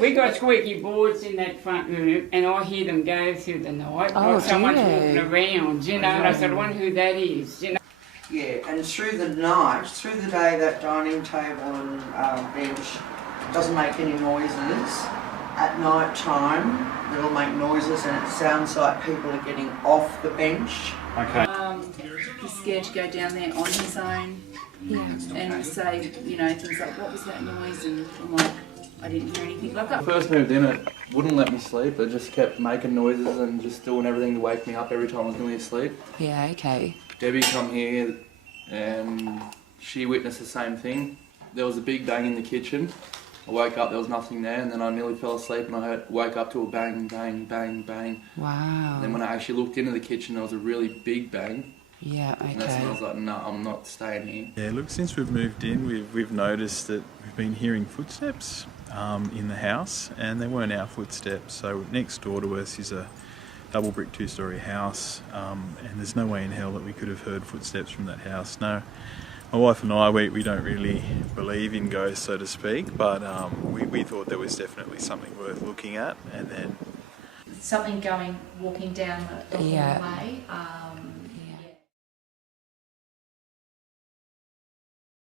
we got squeaky boards in that front room, and I hear them go through the night, like someone's walking around, you know. And I said, I wonder who that is, you know. Yeah, and through the night, through the day, that dining table and bench doesn't make any noises. At night time, it'll make noises, and it sounds like people are getting off the bench. Okay. He's scared to go down there on his own. Yeah. And say, you know, things like, what was that noise? And I'm like, I didn't hear anything like that. When I first moved in, it wouldn't let me sleep. It just kept making noises and just doing everything to wake me up every time I was nearly asleep. Yeah, okay. Debbie come here and she witnessed the same thing. There was a big bang in the kitchen. I woke up, there was nothing there, and then I nearly fell asleep and I woke up to a bang, bang, bang, bang. Wow. And then when I actually looked into the kitchen, there was a really big bang. Yeah, okay. And that's when I was like, no, I'm not staying here. Yeah, look, since we've moved in, we've noticed that we've been hearing footsteps in the house, and they weren't our footsteps. So next door to us is a double brick 2-storey house, and there's no way in hell that we could have heard footsteps from that house. No. My wife and I, we don't really believe in ghosts, so to speak, but we thought there was definitely something worth looking at, and then... Something walking down the hallway.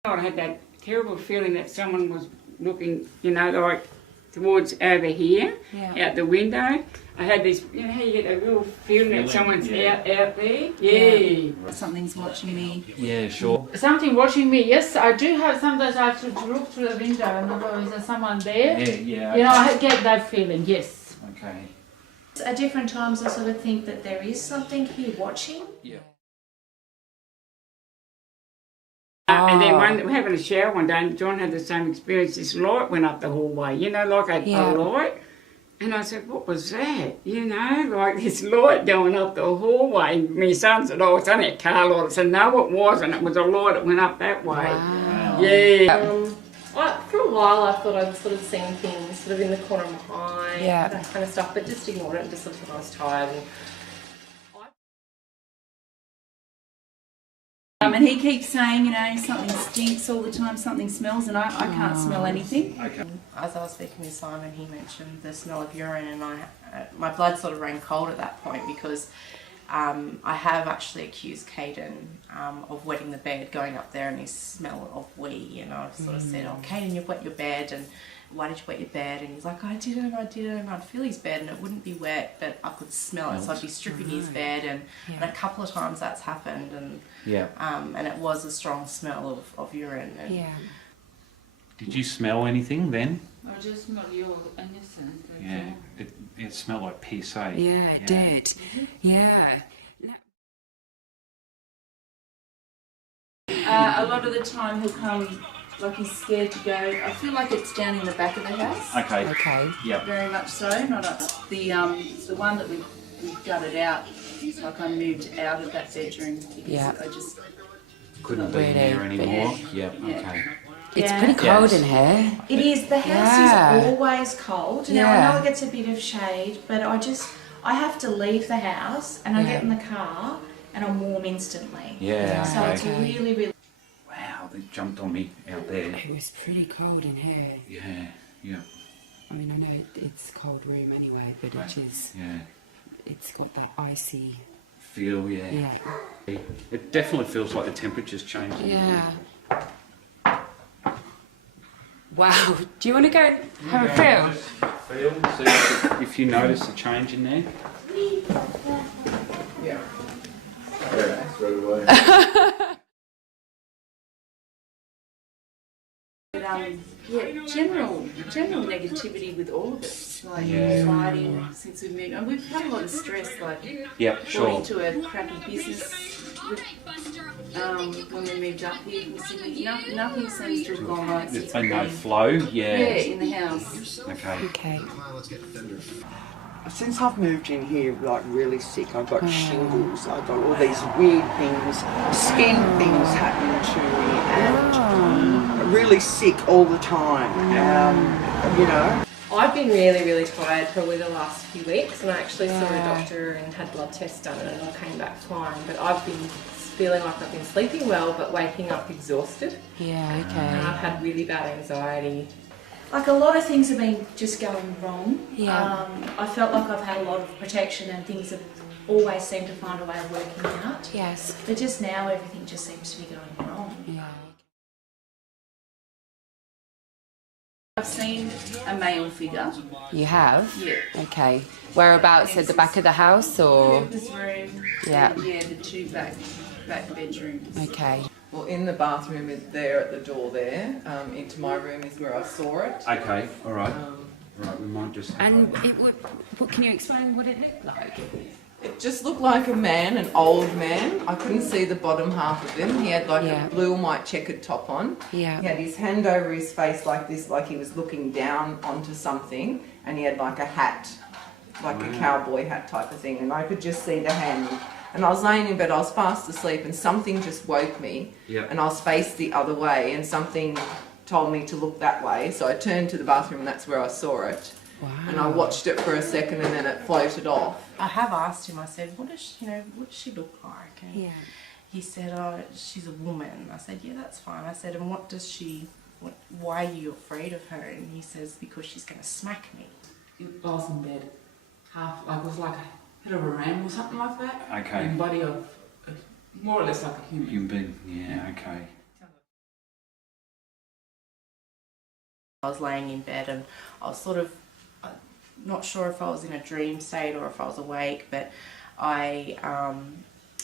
I had that terrible feeling that someone was looking, you know, like towards over here, out the window. I had this, you know how you get a real feeling that someone's out there? Yeah. Something's watching me. Yeah, sure. Something watching me, yes, I do have, sometimes I have to look through the window and I go, is there someone there? Yeah. You know, I get that feeling, yes. Okay. At different times I sort of think that there is something here watching. Yeah. And then we're having a shower one day, and John had the same experience. This light went up the hallway, you know, like a light. And I said, what was that? You know, like this light going up the hallway. And my son said, oh, it's only a car light. I said, no, it wasn't. It was a light that went up that way. Wow. Yeah. For a while I thought I was sort of seeing things sort of in the corner of my eye, that kind of stuff, but just ignored it and just sort of thought I was tired. And he keeps saying, you know, something stinks all the time, something smells, and I can't smell anything. Okay. As I was speaking with Simon, he mentioned the smell of urine, and my blood sort of ran cold at that point because I have actually accused Caden of wetting the bed, going up there and his smell of wee, and I've sort of said, oh, Caden, you've wet your bed, and why did you wet your bed? And he's like, I didn't, and I'd feel his bed and it wouldn't be wet, but I could smell it, so I'd be stripping his bed, and a couple of times that's happened, and and it was a strong smell of urine. And Did you smell anything then? I just smell your innocence. Yeah, it smelled like piss, eh? Yeah, it did. Yeah. A lot of the time he'll come like he's scared to go. I feel like it's down in the back of the house. Okay. Okay. Yep. Very much so. Not up. The one that we gutted out. Like I moved out of that bedroom because I just couldn't be there anymore. Yep. Okay. It's pretty cold in here. It is. The house is always cold. Now I know it gets a bit of shade, but I have to leave the house and I get in the car and I'm warm instantly. Yeah. So it's really, really. Wow, they jumped on me out there. It was pretty cold in here. Yeah. I mean, I know it's a cold room anyway, but it is. Yeah. It's got that icy feel. Yeah. It definitely feels like the temperature's changing. Yeah. Wow. Do you want to go and have a feel? See if you notice a change in there. Yeah. Straight away. general negativity with all of it, like fighting since we moved. And we've had a lot of stress, like going into a crappy business. When we moved up here from Sydney, nothing seems to have gone right since. And no flow, in the house. Okay. Since I've moved in here, like really sick, I've got shingles, I've got all these weird things, skin things happening to me, and really sick all the time, you know. I've been really, really tired probably the last few weeks, and I actually saw a doctor and had blood tests done and it all came back fine, but I've been feeling like I've been sleeping well but waking up exhausted. Yeah, okay. And I've had really bad anxiety. like a lot of things have been just going wrong. Yeah. I felt like I've had a lot of protection and things have always seemed to find a way of working out. Yes. But just now everything just seems to be going wrong. Yeah. I've seen a male figure. You have? Yeah. Okay. Whereabouts, at the back of the house or? This room. Yeah. And, yeah, the two back bedrooms. Okay. Well, in the bathroom is there at the door there. Into my room is where I saw it. Okay, all right. Right, we might just. And what can you explain what it looked like? It just looked like a man, an old man. I couldn't see the bottom half of him. He had like a blue and white checkered top on. Yeah. He had his hand over his face like this, like he was looking down onto something, and he had like a hat, like a cowboy hat type of thing, and I could just see the hand. And I was laying in bed, I was fast asleep, and something just woke me. Yep. And I was faced the other way, and something told me to look that way. So I turned to the bathroom, and that's where I saw it. Wow. And I watched it for a second, and then it floated off. I have asked him, I said, what does she look like? And he said, oh, she's a woman. I said, yeah, that's fine. I said, and why are you afraid of her? And he says, because she's going to smack me. I was in bed, it was like a head of a ram or something like that. Okay. And body of, more or less like a human. Human being, yeah, okay. I was laying in bed and I was sort of not sure if I was in a dream state or if I was awake, but I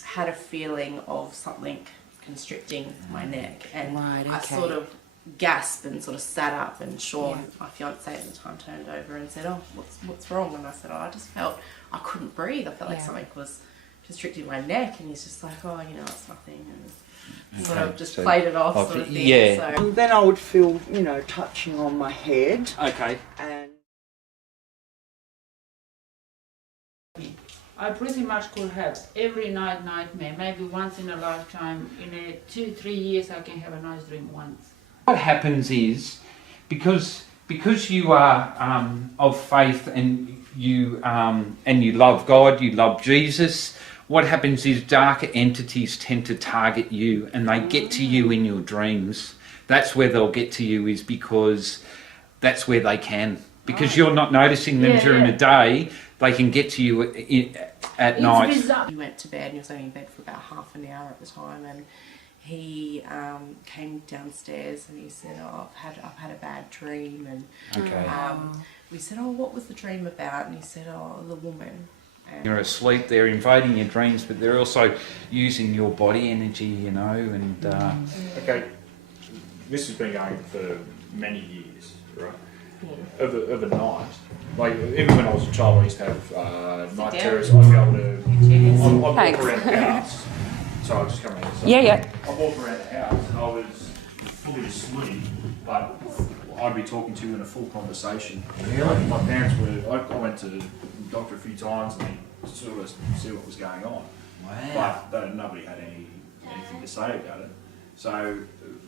had a feeling of something constricting my neck, and I sort of gasped and sort of sat up, and Sean, my fiance at the time, turned over and said, oh, what's wrong? And I said, oh, I just felt I couldn't breathe. I felt like something was constricting my neck, and he's just like, oh, it's nothing, and sort of just played it off sort of thing. Yeah. So. And then I would feel, touching on my head. Okay. And I pretty much could have every night nightmare, maybe once in a lifetime. In 2-3 years I can have a nice dream once. What happens is, because you are of faith and you love God, you love Jesus, what happens is darker entities tend to target you, and they get to you in your dreams. That's where they'll get to you, is because that's where they can. Because you're not noticing them during the day, they can get to you at night. He went to bed, and he was only in bed for about half an hour at the time, and he came downstairs and he said, oh, I've had a bad dream, and we said, oh, what was the dream about? And he said, oh, the woman. And you're asleep, they're invading your dreams, but they're also using your body energy, and... Okay, this has been going for many years, right? Of a night, like even when I was a child, I used to have night terrors. I'd be able to. I'd walk around the house. So I'll just come around. I'd walk around the house, and I was fully asleep, but I'd be talking to you in a full conversation. Really? My parents were. I went to the doctor a few times, and they sort of see what was going on. Wow. But nobody had anything to say about it. So,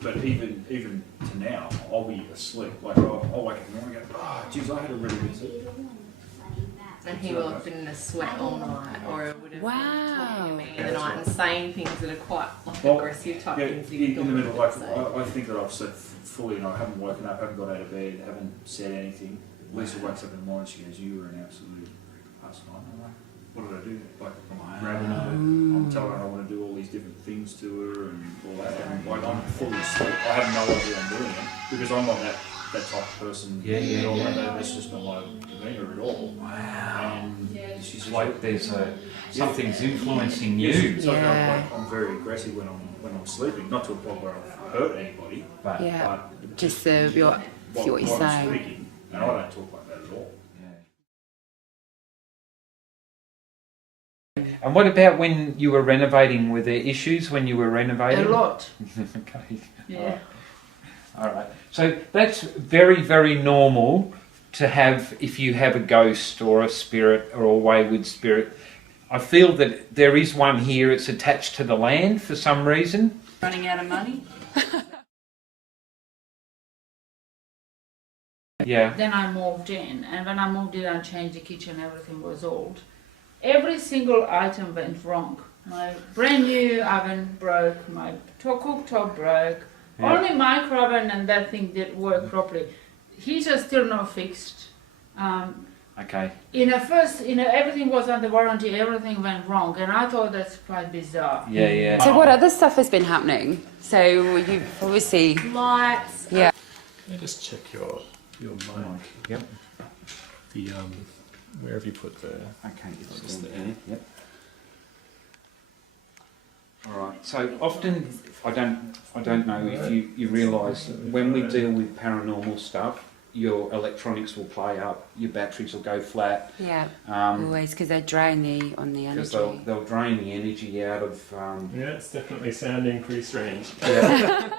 but even to now, I'll be asleep. Like I'll wake up in the morning and go, oh, geez, I had a really good sleep. And he will have been in a sweat all night, or it would have been talking to me in the night and saying things that are quite aggressive type things. In the middle, like I think that I've slept fully, and I haven't woken up, haven't got out of bed, haven't said anything. Lisa wakes up in the morning, she goes, "You were an absolute past night." I'm like, what did I do? Like, I'm grabbing her, I'm telling her I want to do all these different things to her and all that. And like, I'm fully asleep. I have no idea I'm doing it because I'm not that type of person. At all. That's just not my demeanour at all. Wow. And she's like, there's something's influencing you. It's like I'm very aggressive when I'm sleeping, not to a point where I've hurt anybody, but just what you're saying. Speaking, and I don't talk like that at all. And what about when you were renovating? Were there issues when you were renovating? A lot. Okay. Yeah. All right. So that's very, very normal to have if you have a ghost or a spirit or a wayward spirit. I feel that there is one here. It's attached to the land for some reason. Running out of money. Yeah. Then I moved in, and when I moved in and changed the kitchen, everything was old. Every single item went wrong. My brand new oven broke, my cooktop broke, only micro oven and that thing didn't work properly. heater's still not fixed. Okay. Everything was under warranty, everything went wrong, and I thought that's quite bizarre. Yeah. So what other stuff has been happening? So you've obviously... Lights. Yeah. Yeah, just check your mic. Yep. The wherever you put the. Okay, it's just there. there. Yep. All right. So often, I don't know if you realise that when we deal with paranormal stuff, your electronics will play up, your batteries will go flat. Yeah. Always, because they drain on the energy. Because they'll drain the energy out of. Yeah, it's definitely sounding pretty strange. Yeah.